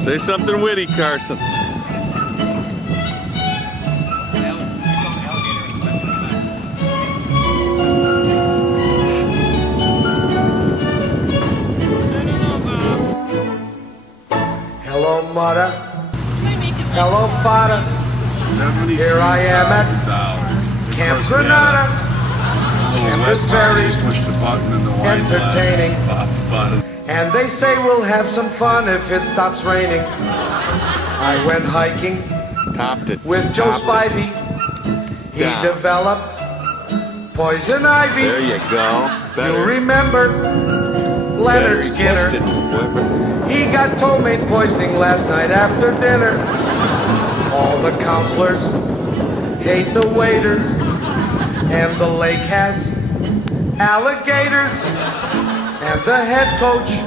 Say something witty, Carson. Hello, mother. Hello, father. Here I am at Camp Granada. Camp is very entertaining. And they say we'll have some fun if it stops raining. I went hiking with Joe Spivey. He developed poison ivy. There you go. You remember Leonard Skinner. He got ptomaine poisoning last night after dinner. All the counselors hate the waiters, and the lake has alligators, and the head coach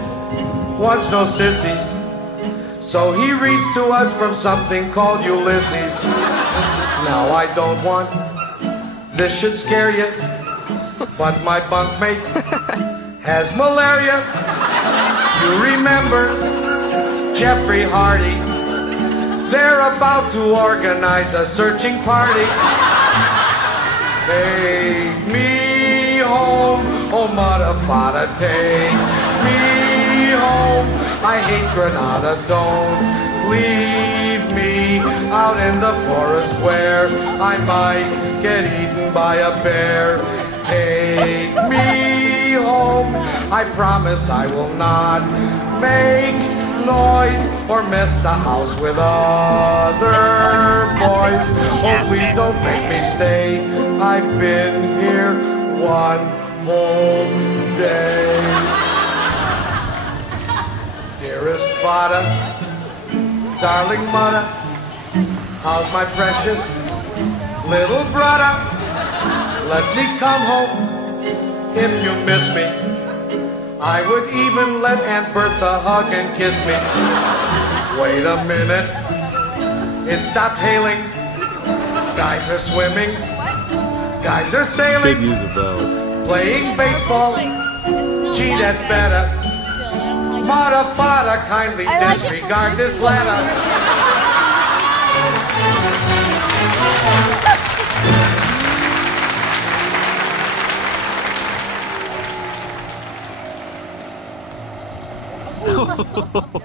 wants no sissies, so he reads to us from something called Ulysses. Now I don't want, this should scare you, but my bunkmate has malaria. You remember Jeffrey Hardy? They're about to organize a searching party. Take me home, oh mother, father, take me home. I hate Granada, don't leave me out in the forest where I might get eaten by a bear. Take me home, I promise I will not make noise or mess the house with other boys. Oh, please don't make me stay. I've been here one whole day. Dearest father, darling mother, how's my precious little brother? Let me come home if you miss me. I would even let Aunt Bertha hug and kiss me. Wait a minute, it stopped hailing. Guys are swimming, guys are sailing, playing baseball. Gee, that's better. Mother, father, kindly disregard this letter. Oh,